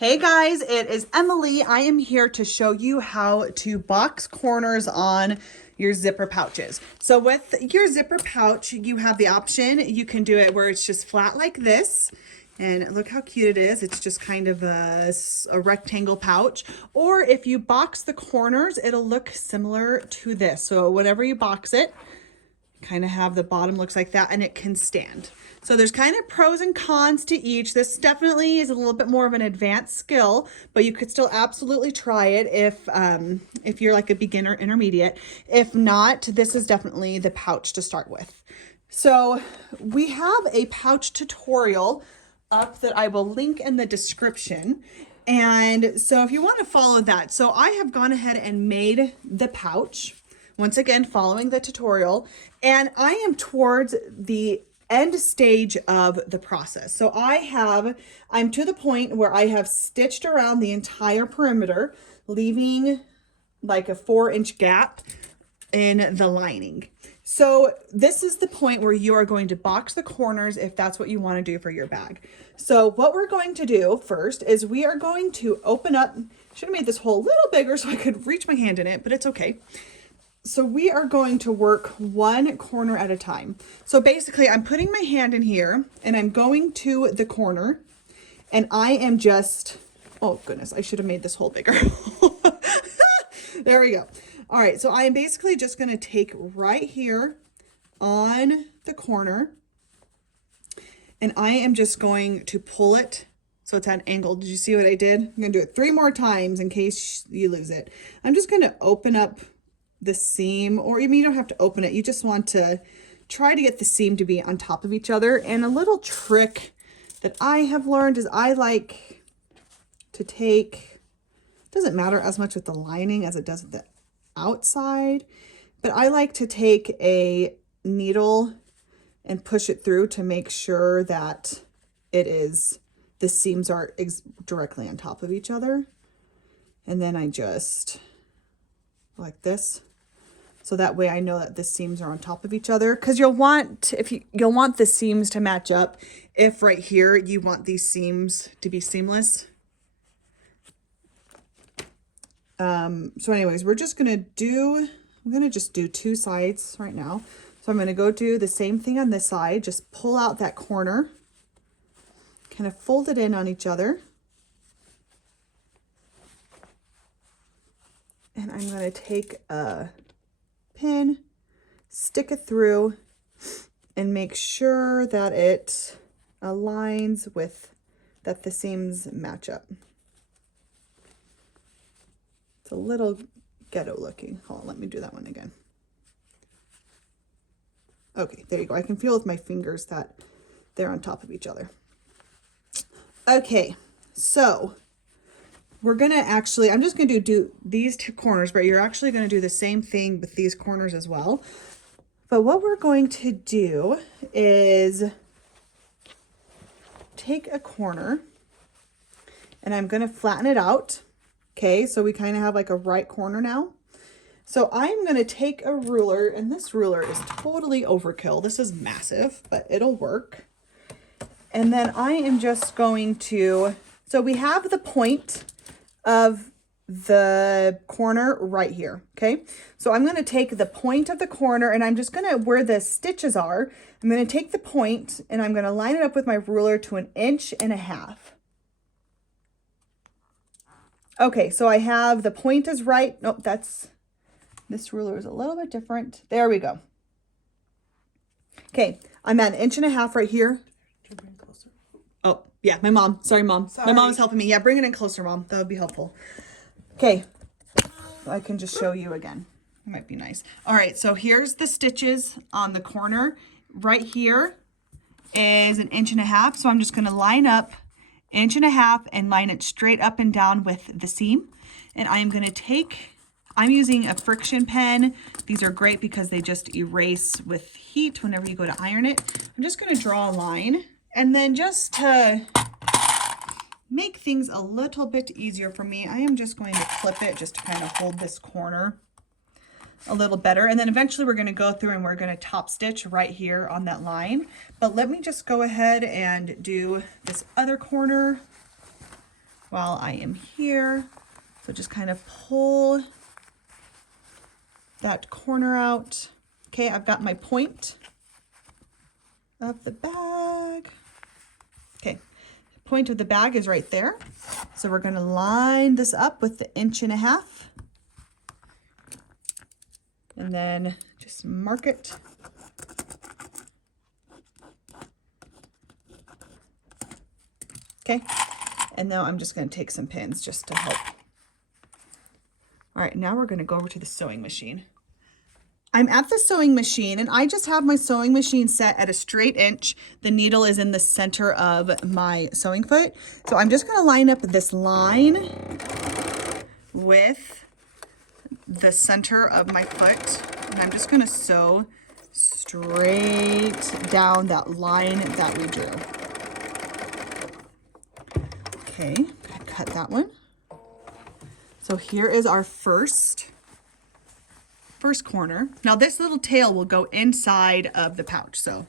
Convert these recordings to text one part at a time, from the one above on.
Hey guys, it is Emily. I am here to show you how to box corners on your zipper pouches. So with your zipper pouch, you have the option. You can do it where it's just flat like this. And look how cute it is. It's just kind of a rectangle pouch. Or if you box the corners, it'll look similar to this. So whenever you box it, kind of have the bottom looks like that, and it can stand. So there's kind of pros and cons to each. This definitely is a little bit more of an advanced skill, but you could still absolutely try it if you're like a beginner intermediate. If not, this is definitely the pouch to start with. So we have a pouch tutorial up that I will link in the description. And so if you want to follow that, so I have gone ahead and made the pouch. Once again, following the tutorial, and I am towards the end stage of the process. So I'm to the point where I have stitched around the entire perimeter, leaving like a 4-inch gap in the lining. So this is the point where you are going to box the corners if that's what you want to do for your bag. So what we're going to do first is we are going to open up, should have made this hole a little bigger so I could reach my hand in it, but it's okay. So we are going to work one corner at a time. So basically I'm putting my hand in here and I'm going to the corner and I am just, oh goodness, I should have made this hole bigger. There we go. All right, so I am basically just going to take right here on the corner and I am just going to pull it so it's at an angle. Did you see what I did? I'm going to do it 3 more times in case you lose it. I'm just going to open up the seam, or even you don't have to open it. You just want to try to get the seam to be on top of each other. And a little trick that I have learned is I like to take, it doesn't matter as much with the lining as it does with the outside, but I like to take a needle and push it through to make sure that the seams are directly on top of each other. And then I just like this. So that way I know that the seams are on top of each other, because you'll want the seams to match up. If right here you want these seams to be seamless. So anyways, I'm gonna just do 2 sides right now. So I'm gonna go do the same thing on this side, just pull out that corner, kind of fold it in on each other. And I'm gonna take a pin, stick it through, and make sure that it aligns with, that the seams match up. It's a little ghetto looking. Hold on, let me do that one again. Okay, there you go. I can feel with my fingers that they're on top of each other. Okay, so we're gonna actually, I'm just gonna do these 2 corners, but you're actually gonna do the same thing with these corners as well. But what we're going to do is take a corner and I'm gonna flatten it out. Okay, so we kind of have like a right corner now. So I'm gonna take a ruler, and this ruler is totally overkill. This is massive, but it'll work. And then I am just going to, so we have the point of the corner right here. Okay, so I'm going to take the point of the corner and I'm just going to, where the stitches are, I'm going to take the point and I'm going to line it up with my ruler to 1.5 inches. Okay, so I have the point is right. Nope, this ruler is a little bit different. There we go. Okay, I'm at 1.5 inches right here. Oh, yeah, my mom. Sorry, Mom. Sorry. My mom is helping me. Yeah, bring it in closer, Mom. That would be helpful. Okay, I can just show you again. It might be nice. All right, so here's the stitches on the corner. Right here is 1.5 inches. So I'm just going to line up 1.5 inches and line it straight up and down with the seam. And I am going to take, I'm using a friction pen. These are great because they just erase with heat whenever you go to iron it. I'm just going to draw a line. And then just to make things a little bit easier for me, I am just going to clip it just to kind of hold this corner a little better. And then eventually we're going to go through and we're going to top stitch right here on that line. But let me just go ahead and do this other corner while I am here. So just kind of pull that corner out. Okay, I've got my point of the bag. Okay, point of the bag is right there. So we're gonna line this up with the 1.5 inches. And then just mark it. Okay, and now I'm just gonna take some pins just to help. All right, now we're gonna go over to the sewing machine. I'm at the sewing machine and I just have my sewing machine set at a straight inch. The needle is in the center of my sewing foot. So I'm just gonna line up this line with the center of my foot. And I'm just gonna sew straight down that line that we drew. Okay, cut that one. So here is our first corner. Now this little tail will go inside of the pouch, so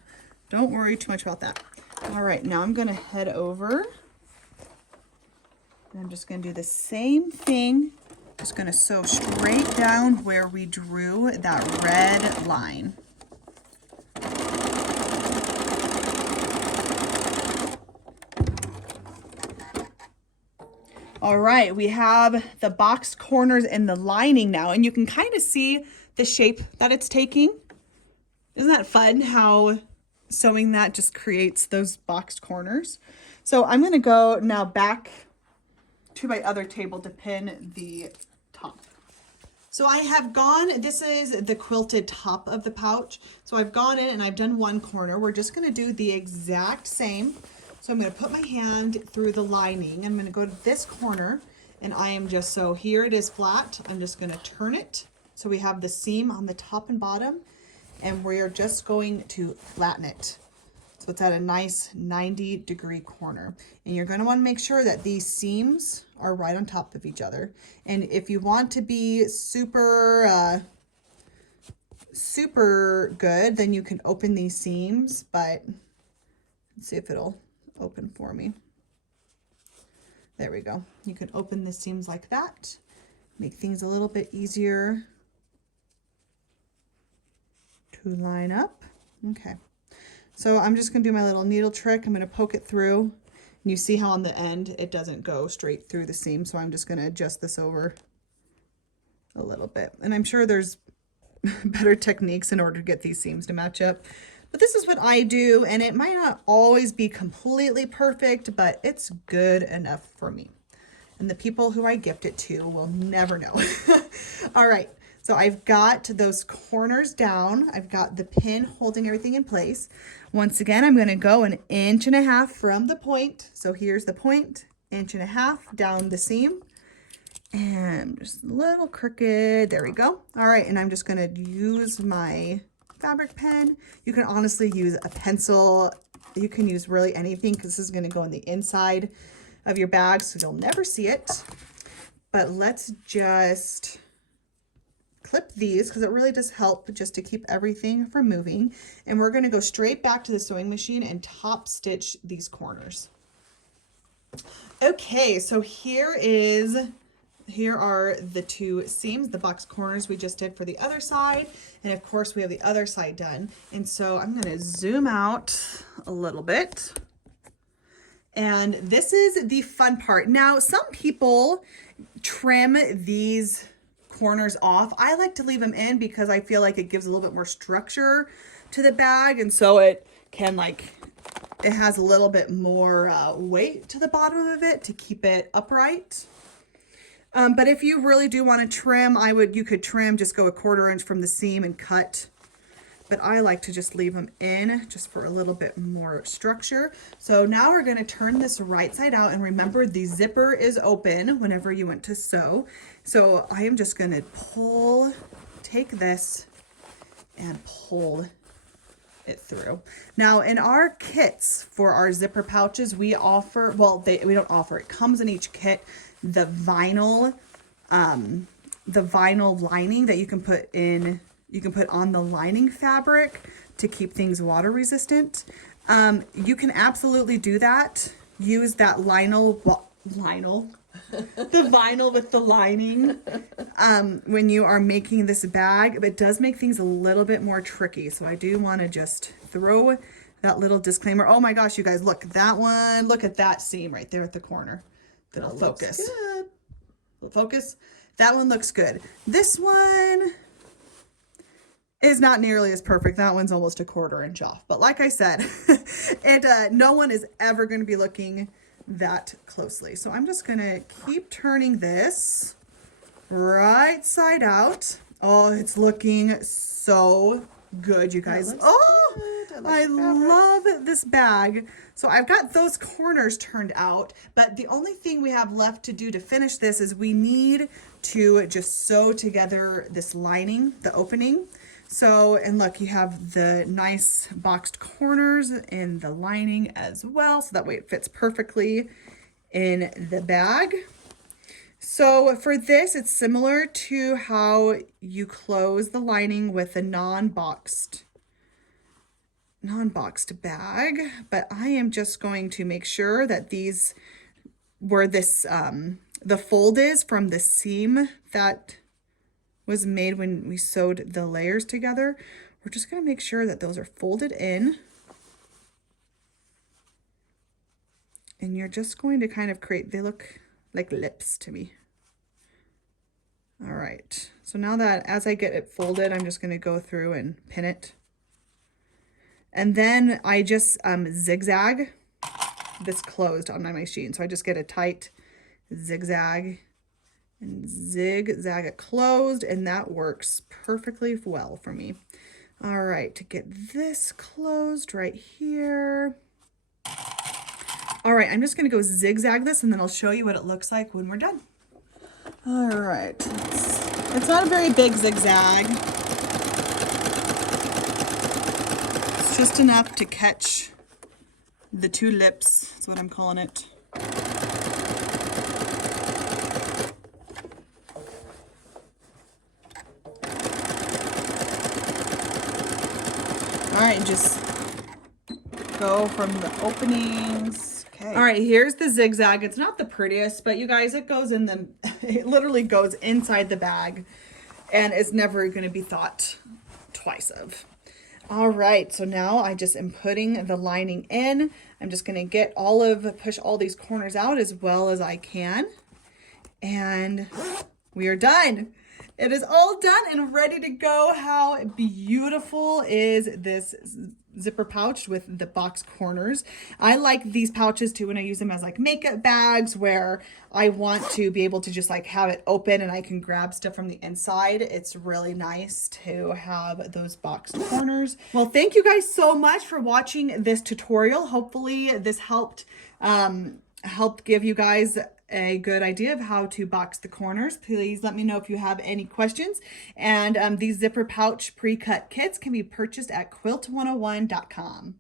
don't worry too much about that. All right, now I'm gonna head over. And I'm just gonna do the same thing. Just gonna sew straight down where we drew that red line. All right, we have the boxed corners in the lining now, and you can kind of see the shape that it's taking. Isn't that fun how sewing that just creates those boxed corners? So I'm gonna go now back to my other table to pin the top. So I have gone, this is the quilted top of the pouch. So I've gone in and I've done one corner. We're just gonna do the exact same. So I'm gonna put my hand through the lining. I'm gonna go to this corner and I am just, so here it is flat. I'm just gonna turn it. So we have the seam on the top and bottom and we're just going to flatten it. So it's at a nice 90-degree corner. And you're gonna wanna make sure that these seams are right on top of each other. And if you want to be super good, then you can open these seams, but let's see if it'll open for me. There we go. You can open the seams like that, make things a little bit easier to line up. Okay. So I'm just gonna do my little needle trick. I'm gonna poke it through. And you see how on the end, it doesn't go straight through the seam. So I'm just gonna adjust this over a little bit. And I'm sure there's better techniques in order to get these seams to match up. But this is what I do, and it might not always be completely perfect, but it's good enough for me. And the people who I gift it to will never know. All right. So I've got those corners down. I've got the pin holding everything in place. Once again, I'm going to go 1.5 inches from the point. So here's the point, 1.5 inches down the seam. And just a little crooked. There we go. All right. And I'm just going to use my fabric pen. You can honestly use a pencil. You can use really anything because this is going to go in the inside of your bag, so you'll never see it. But let's just clip these because it really does help just to keep everything from moving. And we're going to go straight back to the sewing machine and top stitch these corners. Okay, so here are the two seams, the box corners we just did for the other side. And of course we have the other side done. And so I'm going to zoom out a little bit. And this is the fun part. Now, some people trim these corners off. I like to leave them in because I feel like it gives a little bit more structure to the bag. And so it can it has a little bit more weight to the bottom of it to keep it upright. But if you really do want to trim, you could trim, just go 1/4 inch from the seam and cut. But I like to just leave them in just for a little bit more structure. So now we're going to turn this right side out, and remember the zipper is open whenever you want to sew. So I am just going to take this and pull it through. Now in our kits for our zipper pouches, we offer, well, we don't offer, it comes in each kit, the vinyl lining that you can put in. You can put on the lining fabric to keep things water resistant. You can absolutely do that. Use that vinyl vinyl. The vinyl with the lining when you are making this bag, but it does make things a little bit more tricky. So I do want to just throw that little disclaimer. Oh my gosh, you guys, look, that one, look at that seam right there at the corner. That'll focus. Will focus. That one looks good. This one is not nearly as perfect. That one's almost a 1/4 inch off. But like I said, no one is ever going to be looking that closely. So I'm just going to keep turning this right side out. Oh, it's looking so good, you guys. Oh, I love this bag. So I've got those corners turned out, but the only thing we have left to do to finish this is we need to just sew together this lining, the opening. So, and look, you have the nice boxed corners in the lining as well. So that way it fits perfectly in the bag. So for this, it's similar to how you close the lining with a non-boxed bag, but I am just going to make sure that these, where this, the fold is from the seam that was made when we sewed the layers together, we're just going to make sure that those are folded in. And you're just going to kind of create, they look like lips to me. All right, so now that as I get it folded, I'm just going to go through and pin it. And then I just zigzag this closed on my machine. So I just get a tight zigzag and zigzag it closed, and that works perfectly well for me. All right, to get this closed right here. All right, I'm just gonna go zigzag this and then I'll show you what it looks like when we're done. All right, it's not a very big zigzag. It's just enough to catch the two lips, that's what I'm calling it. All right, just go from the openings. Okay. All right, here's the zigzag. It's not the prettiest, but you guys, it goes in the, it literally goes inside the bag and is never going to be thought twice of. All right, so now I just am putting the lining in. I'm just going to push all these corners out as well as I can. And we are done. It is all done and ready to go. How beautiful is this zipper pouch with the box corners? I like these pouches too when I use them as like makeup bags, where I want to be able to just like have it open and I can grab stuff from the inside. It's really nice to have those boxed corners. Well, thank you guys so much for watching this tutorial. Hopefully this helped give you guys a good idea of how to box the corners. Please let me know if you have any questions. And these zipper pouch pre-cut kits can be purchased at quilt101.com.